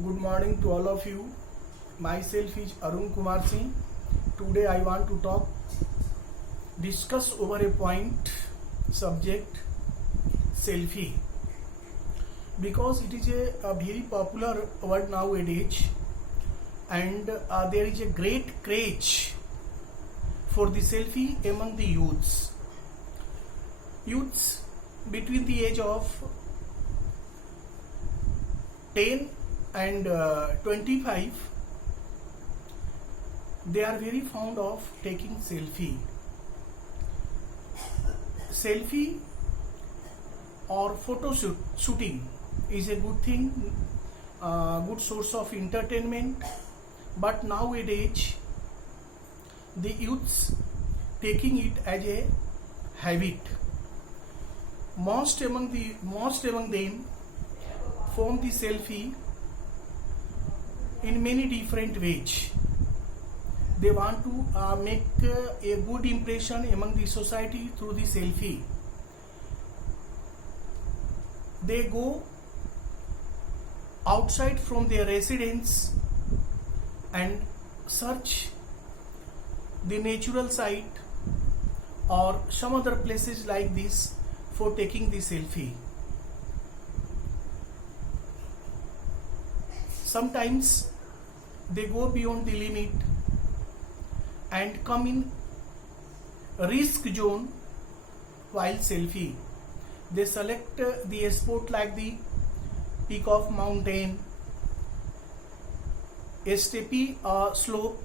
Good morning to all of you. Myself is Arun Kumar Singh. Today I want to discuss over a point subject selfie, because it is a very popular word nowadays, and there is a great craze for the selfie among the youths. Youths between the age of 10 and 25, they are very fond of taking selfie. Selfie or photo shooting is a good thing, good source of entertainment, but nowadays the youths taking it as a habit. Most among them form the selfie in many different ways. They want to make a good impression among the society through the selfie. They go outside from their residence and search the natural site or some other places like this for taking the selfie. Sometimes they go beyond the limit and come in risk zone while selfie. They select the spot like the peak of mountain, a steepy slope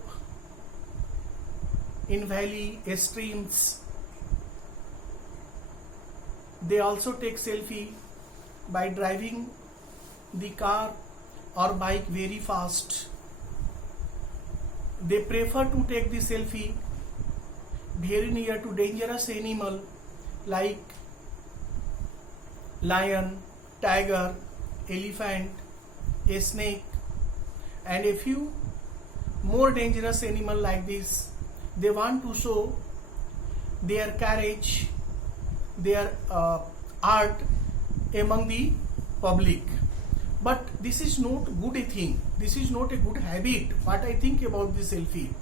in valley, streams. They also take selfie by driving the car or bike very fast. They prefer to take the selfie very near to dangerous animal like lion, tiger, elephant, a snake, and a few more dangerous animal like this. They want to show their courage, their art among the public. But this is not good thing. This is not a good habit. What I think about the selfie,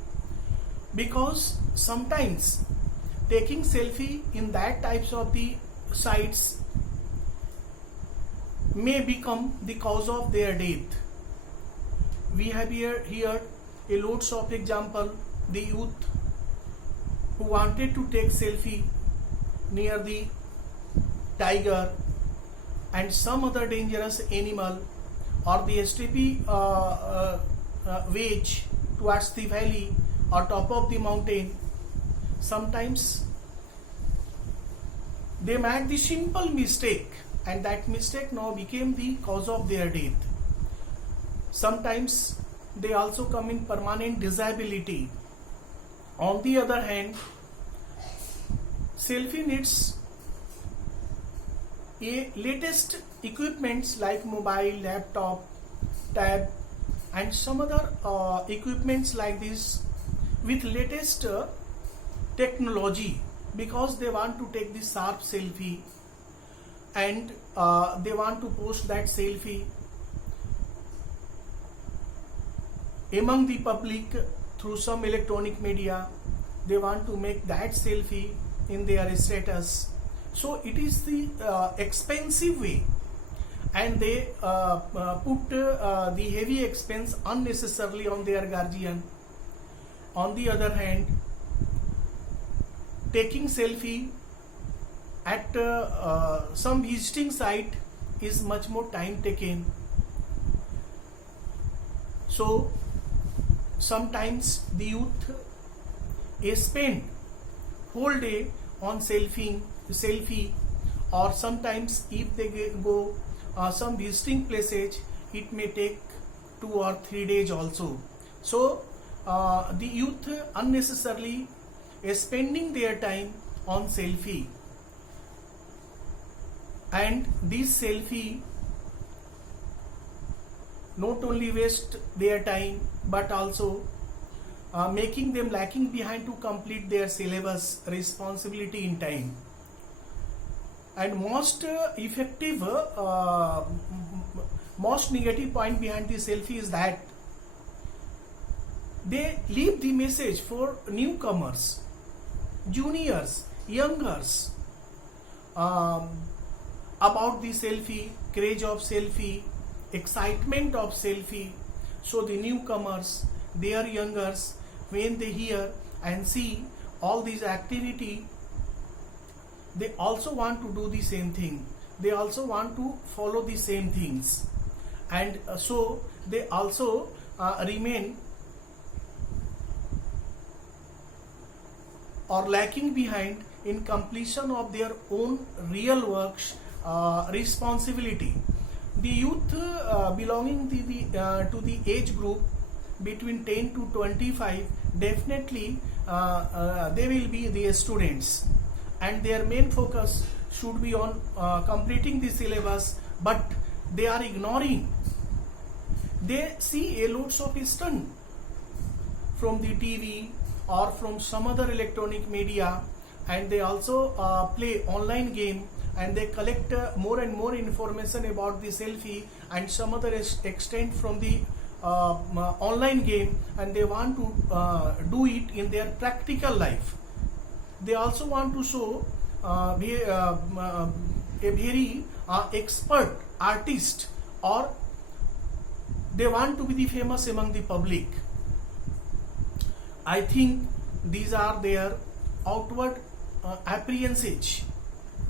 because sometimes taking selfie in that types of the sites may become the cause of their death. We have here a lots of example. The youth who wanted to take selfie near the tiger and some other dangerous animal or the steepy wedge towards the valley or top of the mountain. Sometimes they made the simple mistake, and that mistake now became the cause of their death. Sometimes they also come in permanent disability. On the other hand, selfie needs a latest equipments like mobile, laptop, tab, and some other equipments like this with latest technology, because they want to take the sharp selfie and they want to post that selfie among the public through some electronic media. They want to make that selfie in their status. So it is the expensive way, and they put the heavy expense unnecessarily on their guardian. On the other hand, taking selfie at some visiting site is much more time taken. So sometimes the youth spend whole day on selfie, or sometimes if they go some visiting places, it may take 2 or 3 days also. So the youth unnecessarily spending their time on selfie, and this selfie not only waste their time but also making them lacking behind to complete their syllabus responsibility in time. And most effective most negative point behind the selfie is that they leave the message for newcomers, juniors, youngers, about the selfie, craze of selfie, excitement of selfie. So the newcomers, their youngers, when they hear and see all these activity, they also want to do the same thing. They also want to follow the same things, and so they also remain or lacking behind in completion of their own real works responsibility. The youth belonging to the age group between 10 to 25 definitely they will be the students, and their main focus should be on completing the syllabus, but they are ignoring. They see a loads of stunt from the TV or from some other electronic media, and they also play online game, and they collect more and more information about the selfie and some other extent from the online game, and they want to do it in their practical life. They also want to show a very expert artist, or they want to be the famous among the public. I think these are their outward appearances.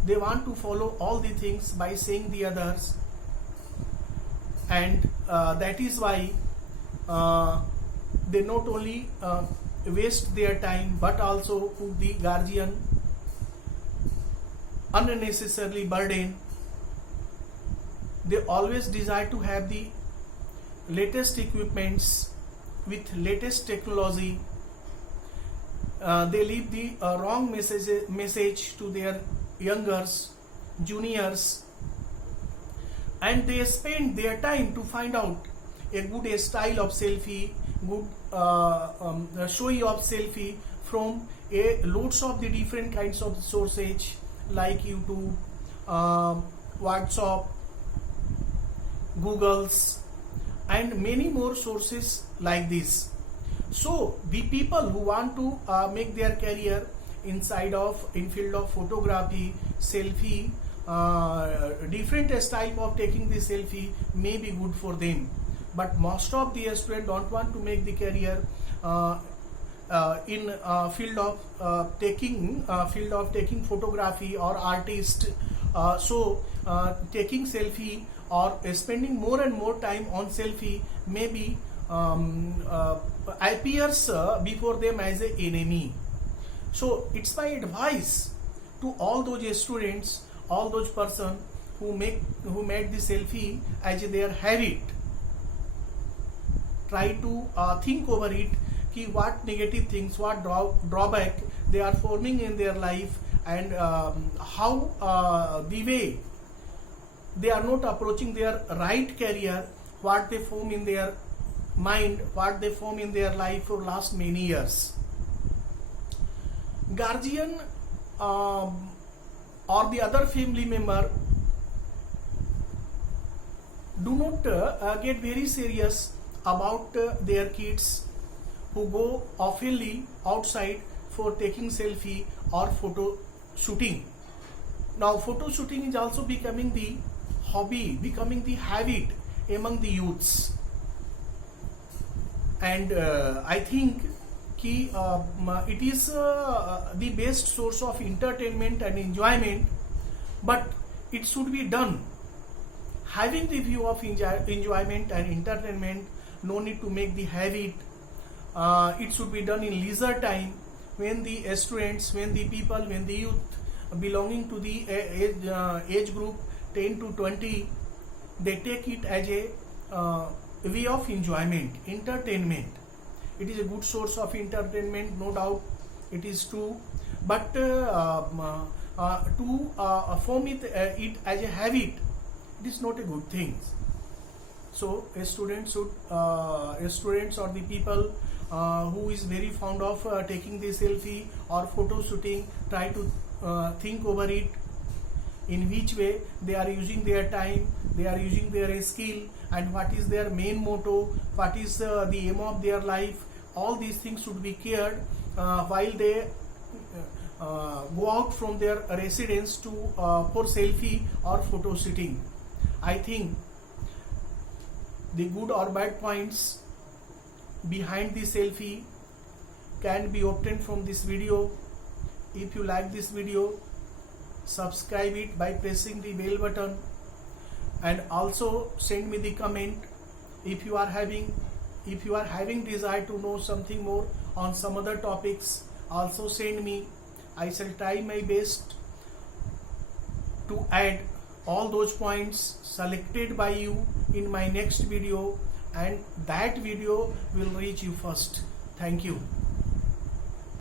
They want to follow all the things by saying the others, and that is why they not only waste their time but also put the guardian unnecessarily burden. They always desire to have the latest equipments with latest technology. They leave the wrong message to their youngers, juniors, and they spend their time to find out a good style of selfie, good showy of selfie from loads of the different kinds of sources like YouTube, WhatsApp, Google's, and many more sources like this. So the people who want to make their career in field of photography, selfie, different style of taking the selfie may be good for them, but most of the students don't want to make the career in field of taking photography or artist. So taking selfie or spending more and more time on selfie maybe appears before them as an enemy. So it's my advice to all those students, all those persons who made the selfie as their habit. Try to think over it, ki what negative things, what drawback they are forming in their life, and how the way they are not approaching their right career, what they form in their mind, what they form in their life for last many years. Guardian or the other family member do not get very serious about their kids who go oftenly outside for taking selfie or photo shooting. Now photo shooting is also becoming the hobby, becoming the habit among the youths, and I think it is the best source of entertainment and enjoyment, but it should be done having the view of enjoyment and entertainment. No need to make the habit. It should be done in leisure time, when the students, when the people, when the youth belonging to the age group 10 to 20, they take it as a way of enjoyment, entertainment. It is a good source of entertainment, no doubt, it is true, but to form it as a habit, it is not a good thing. So a student should, students or the people who is very fond of taking the selfie or photo shooting, try to think over it. in which way they are using their time, they are using their skill, and what is their main motto, what is the aim of their life. All these things should be cared while they go out from their residence to for selfie or photo shooting. I think the good or bad points behind the selfie can be obtained from this video. If you like this video, subscribe it by pressing the bell button, and also send me the comment if you are having desire to know something more on some other topics. Also send me. I shall try my best to add all those points selected by you in my next video, and that video will reach you first. Thank you.